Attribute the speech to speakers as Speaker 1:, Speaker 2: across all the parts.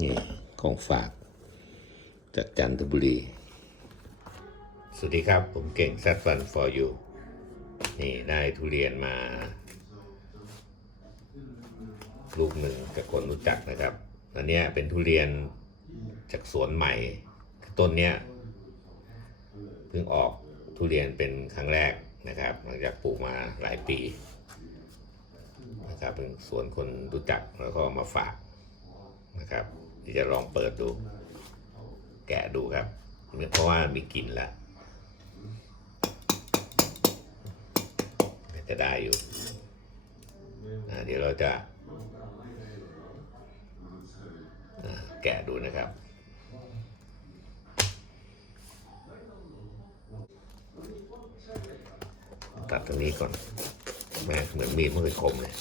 Speaker 1: นี่ของฝาก จากจันทบุรี สวัสดีครับผมเก่ง s ซ t Fun for you นี่ได้ทุเรียนมา ลูกหนึ่งกับคนรู้จักนะครับอันนี้เป็นทุเรียนจากสวนใหม่ ต้นเนี้ยเพิ่งออกทุเรียนเป็นครั้งแรกนะครับ หลังจากปลูกมาหลายปีนะครับเป็นสวนคนรู้จักแล้วก็มาฝากนะครับ ที่จะลองเปิดดู แกะดูครับ เพราะว่ามีกลิ่นแล้วจะได้อยู่ เดี๋ยวเราจะแกะดูนะครับ ตัดตรงนี้ก่อน แม่เหมือนมีดมันเคยคมเลย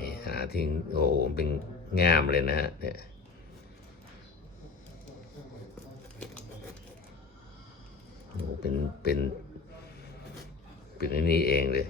Speaker 1: นี่หา ทิ้งโอ้โหเป็นงามเลยนะฮะเนี่ยโอ้โหเป็นเป็นเป็นนี่เองเลย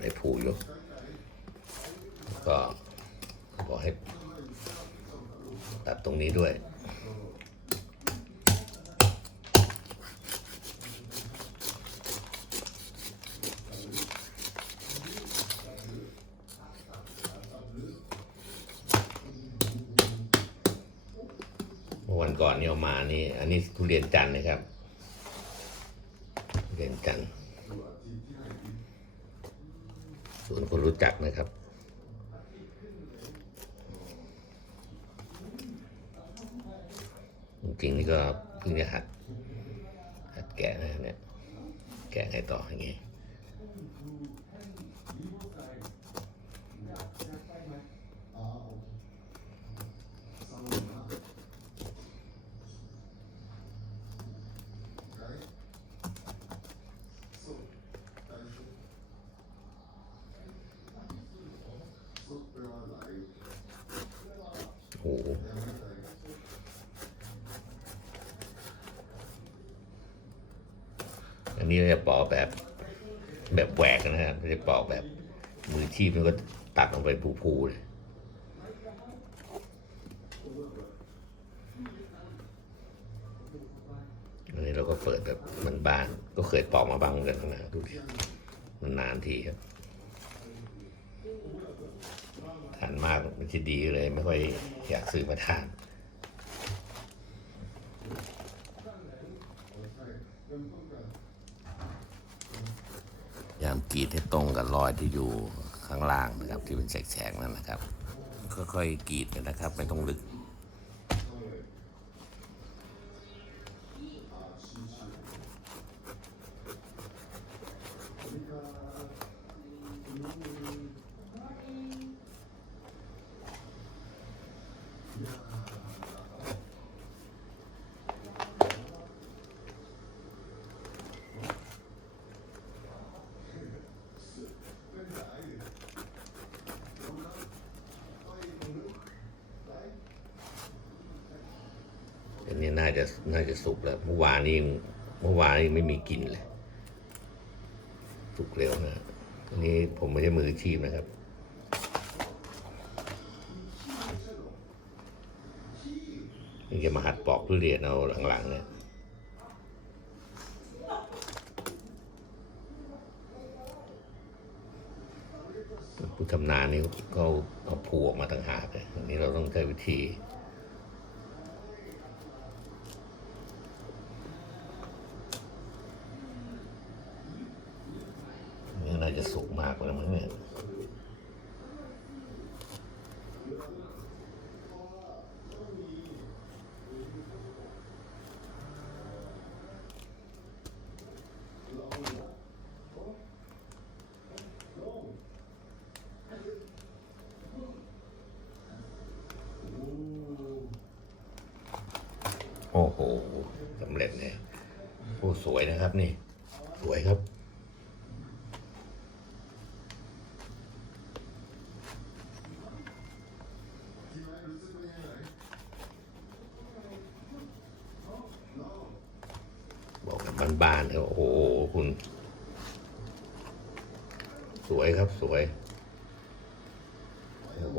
Speaker 1: ในผูอยู่ก็บอกให้ ตัดตรงนี้ด้วยเมื่อวันก่อนนี่เอามานี่ อันนี้ทุเรียนจันนะครับทุเรียนจันทร์ส่วนคนรู้จักนะครับ จริงๆนี่ก็เพิ่งจะหัดหัดแกะนะเนี่ยแกะไงต่ออย่างงี้ โอ้โห อันนี้จะปอกแบบแบบแหวกนะฮะไม่ได้ปอกแบบมือชีพมันก็ตัดลงไปผูๆเลยอันนี้เราก็เปิดแบบมันบานก็เคยปอกมาบ้างเหมือนกันนะดูดิมันนานทีครับทานมากมันจะดีเลยไม่ค่อยอยากซื้อมาทานามกรีดให้ตรงกับรอยที่อยู่ข้างล่างนะครับที่เป็นแฉกๆนั่นนะครับ ค่อยๆกรีดนะครับไม่ต้องลึก อันนี้น่า จะน่าจะสุกแล้วเมื่อวานนี้เมื่อวานนี้ไม่มีกลิ่นเลย สุกเร็วนะอันนี้ผมไม่ใช่มืออาชีพนะครับนี่จะมาหัดปอกทุเรียนเอาหลังๆเนี่ยผู้ทำนานนี่เขาเอาผูออกมาต่างหากเลยอันนี้เราต้องใช้วิธี จะสุกมากแล้วมั้งเนี่ยโอ้โหสำเร็จเลยโอ้สวยนะครับนี่ สวยครับ บอกแบานๆเนี่ยโอ้โหคุณ สวยครับสวย โอ้โห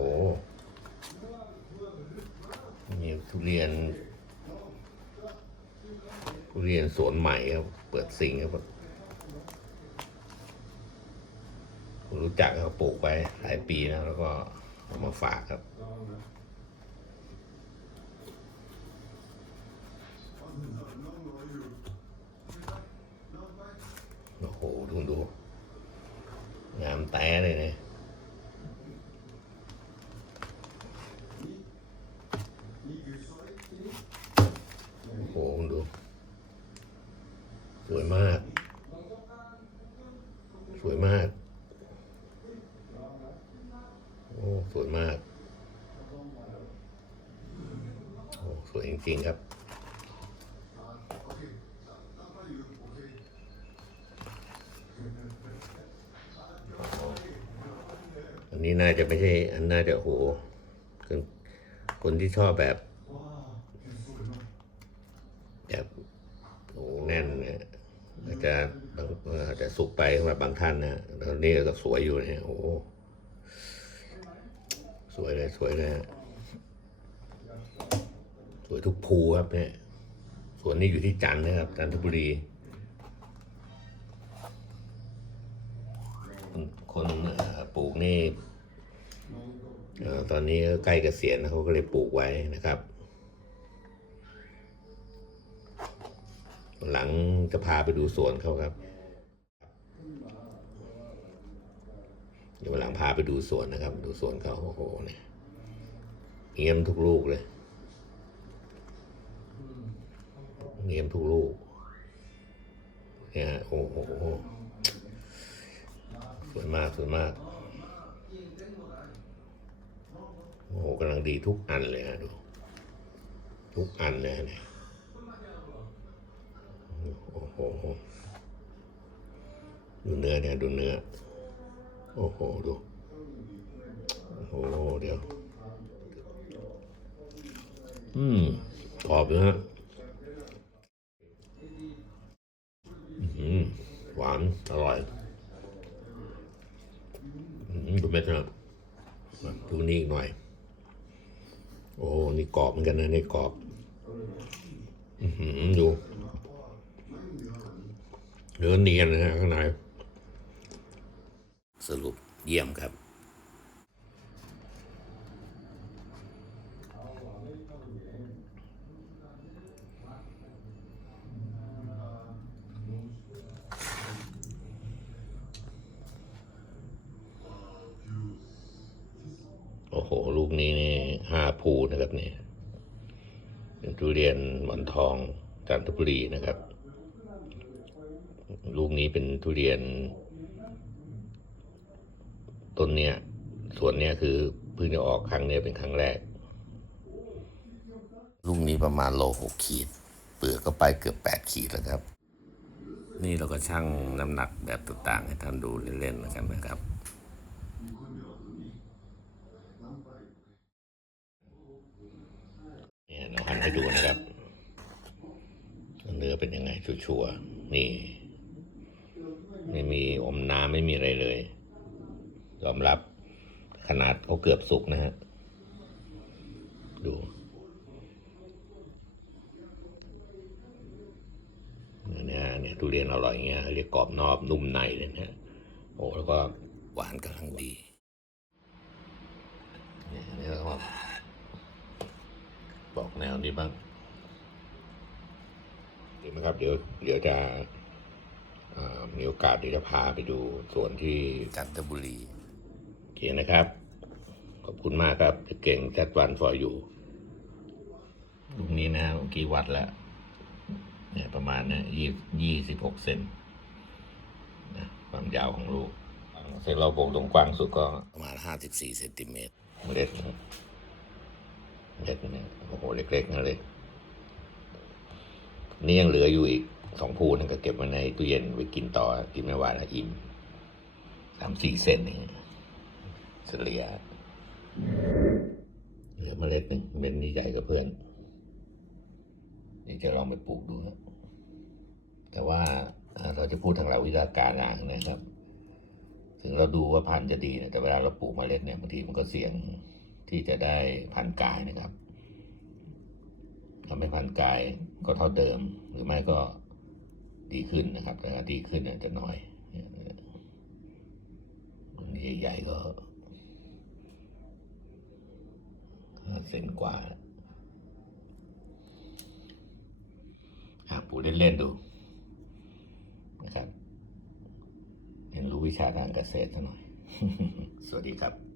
Speaker 1: นี่ทุเรียนทุเรียนสวนใหม่ครับ เปิดสิงครับรู้จักเขาปลูกไว้หลายปีนะแล้วก็เอามาฝากครับ โอ้โห ดูดูงามแต้เลยนี่โอ้โหคุณดู สวยมาก สวยมาก โอ้สวยมาก โอ้สวยจริงๆครับ นี้น่าจะไม่ใช่ อันน่าจะโอ้โหคนคนที่ชอบแบบ แบบโอ้โหแน่นเนี่ยอาจจะบางอาจจะสุกไปสำหรับบางท่านนะตอนนี้ก็สวยอยู่เนี่ยโอ้โหสวยเลยสวยเลยสวยทุกภูครับเนี่ยสวนนี้อยู่ที่จันนะครับจันทบุรี คนปลูกนี่เอ่ ตอนนี้ก็ใกล้เกษียณเขาก็เลยปลูกไว้นะครับ หลังจะพาไปดูสวนเขาครับ เดี๋ยวหลังพาไปดูสวนนะครับ ดูสวนเขาโอ้โหเนี่ยเงียมทุกลูกเลยเงียมทุกลูกเนี่ยโอ้โหสวยมากสวยมาก โอ้โหกำลังดีทุกอันเลยฮะดู ทุกอันเลยฮะเนี่ยโอ้โหดูเนื้อเนี่ยดูเนื้อ โอ้โหดูโอ้โหเดี๋ยว อืมกรอบนะฮะอื้อหือหวาน อร่อยอืมดูเม็ดนะดูนี่อีกหน่อย โอ้ นี่กรอบเหมือนกันนะนี่กรอบอือหือดูเนื้อเนียนนะฮะข้างใน สรุปเยี่ยมครับ โอ้โห ลูกนี้นี่ห้า ภูนะครับเนี่ยเป็นทุเรียนหมอนทองจันทบุรีนะครับ ลูกนี้เป็นทุเรียนต้นเนี้ยส่วนเนี้ยคือเพิ่งจะออกครั้งเนี้ยเป็นครั้งแรก ลูกนี้ประมาณโลหกขีด เปลือกก็ไปเกือบแปดขีดแล้วครับ นี่เราก็ชั่งน้ำหนักแบบต่างๆให้ท่านดูเล่นๆนะครับนะครับันให้ดูนะครับ เนื้อเป็นยังไงชัวร์ๆนี่ ไม่มีอมน้ำไม่มีอะไรเลย ยอมรับขนาดเขาเกือบสุกนะฮะ ดู เนี่ยเนี่ยทุเรียนอร่อยเงี้ยเรียกกรอบนอบนุ่มในเลยนะฮะ โอ้แล้วก็หวานกำลังดี เนี่ยอันนี่เราก็ บอกแนวนี้บ้างเดี๋ยวนะครับ เดี๋ยวเดี๋ยวจะเอ่อมีโอกาสเดี๋ยวจะพาไปดูสวนที่จันทบุรีโอเคนะครับ ขอบคุณมากครับจะเก่งแซดวันฟอร์อยู่ลูกนี้นะเมื่อกี้วัดแล้วเนี่ยประมาณนะยี่ยี่สิบหกเซนนะความยาวของลูกเส้นเราโบงตรงกว้างสุดก็ประมาณห้าสิบสี่เซนติเมตรเมล็ดนะครับ เล็ดนี่โอ้โห เล็กๆนั่นเลย นี่ยังเหลืออยู่อีกสองภูนั่นก็เก็บไว้ในตู้เย็นไว้กินต่อ กินไม่ไหวแล้วอิ่มสามสี่เซนนี่เฉลี่ยเหลือเมล็ดหนึ่งเม็ดนี้ใหญ่กับเพื่อนนี่จะลองไปปลูกดูนะแต่ว่าเราจะพูดทางหลักวิชาการนะครับ ถึงเราดูว่าพันธุ์จะดีนะแต่เวลาเราปลูกเมล็ดเนี่ยบางทีมันก็เสี่ยง ที่จะได้พันกายนะครับทำให้พันกายก็เท่าเดิม หรือไม่ก็ดีขึ้นนะครับ แต่ดีขึ้นจะน้อยอันนี้ใหญ่ๆก็ห้าเซนกว่าอะปูเล่น ๆ ดูนะครับเรียนรู้วิชาทางเกษตรซะหน่อย สวัสดีครับ